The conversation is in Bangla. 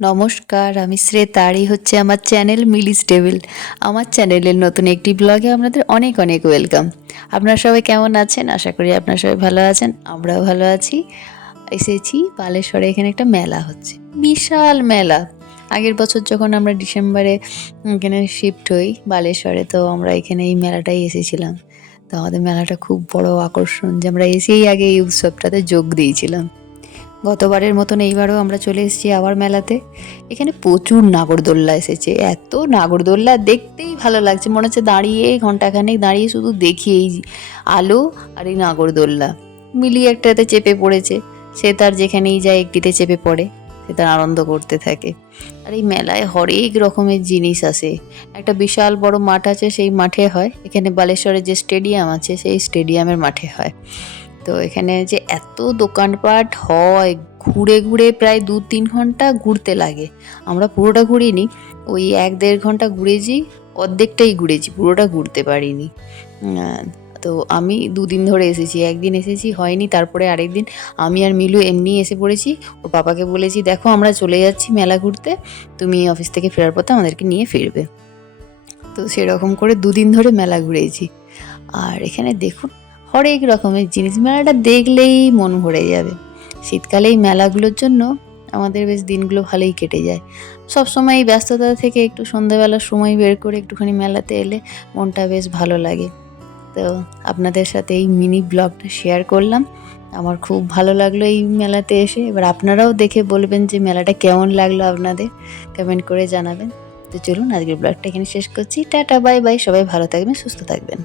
নমস্কার, আমি শ্রেতা আর এই হচ্ছে আমার চ্যানেল মিলিস টেবিল। আমার চ্যানেলের নতুন একটি ব্লগে আপনাদের অনেক অনেক ওয়েলকাম। আপনারা সবাই কেমন আছেন? আশা করি আপনারা সবাই ভালো আছেন, আমরাও ভালো আছি। এসেছি বালেশ্বরে, এখানে একটা মেলা হচ্ছে, বিশাল মেলা। আগের বছর যখন আমরা ডিসেম্বরে এখানে শিফট হই বালেশ্বরে, তো আমরা এখানে এই মেলাটাই এসেছিলাম। তো আমাদের মেলাটা খুব বড় আকর্ষণ, যে আমরা এসেই আগে এই উৎসবটাতে যোগ দিয়েছিলাম। গতবারের মতন এইবারও আমরা চলে এসেছি আবার মেলাতে। এখানে প্রচুর নাগরদোল্লা এসেছে, এত নাগরদোল্লা দেখতেই ভালো লাগছে, মনে হচ্ছে দাঁড়িয়ে ঘন্টাখানেক দাঁড়িয়ে শুধু দেখি এই আলো আর এই নাগরদোল্লা। মিলি একটাতে চেপে পড়েছে, সে তার যেখানেই যায় একটিতে চেপে পড়ে, সে তার আনন্দ করতে থাকে। আর এই মেলায় হরেক রকমের জিনিস আসে। একটা বিশাল বড় মাঠ আছে, সেই মাঠে হয়। এখানে বালেশ্বরের যে স্টেডিয়াম আছে, সেই স্টেডিয়ামের মাঠে হয়। তো এখানে যে এত দোকানপাট হয়, ঘুরে ঘুরে প্রায় 2-3 ঘন্টা ঘুরতে লাগে। আমরা পুরোটা ঘুরিনি, ওই 1-1.5 ঘন্টা ঘুরেছি, অর্ধেকটাই ঘুরেছি, পুরোটা ঘুরতে পারিনি। আহ, তো আমি 2 দিন ধরে এসেছি, একদিন এসেছি হয়নি, তারপরে আরেকদিন আমি আর মিলু এমনি এসে পড়েছি। ওর পাপাকে বলেছি, দেখো আমরা চলে যাচ্ছি মেলা ঘুরতে, তুমি অফিস থেকে ফেরার পথে আমাদেরকে নিয়ে ফিরবে। তো সেরকম করে 2 দিন ধরে মেলা ঘুরেছি। আর এখানে দেখুন হরেক রকমের জিনিস, মেলাটা দেখলেই মন ভরে যাবে। শীতকালে এই মেলাগুলোর জন্য আমাদের বেশ দিনগুলো ভালোই কেটে যায়। সব সময় এই ব্যস্ততা থেকে একটু সন্ধ্যাবেলার সময় বের করে একটুখানি মেলাতে এলে মনটা বেশ ভালো লাগে। তো আপনাদের সাথে এই মিনি ব্লগটা শেয়ার করলাম। আমার খুব ভালো লাগলো এই মেলাতে এসে। এবার আপনারাও দেখে বলবেন যে মেলাটা কেমন লাগলো আপনাদের, কমেন্ট করে জানাবেন। তো চলুন আজকের ব্লগটা এখানে শেষ করছি। টাটা, বাই বাই, সবাই ভালো থাকবেন, সুস্থ থাকবেন।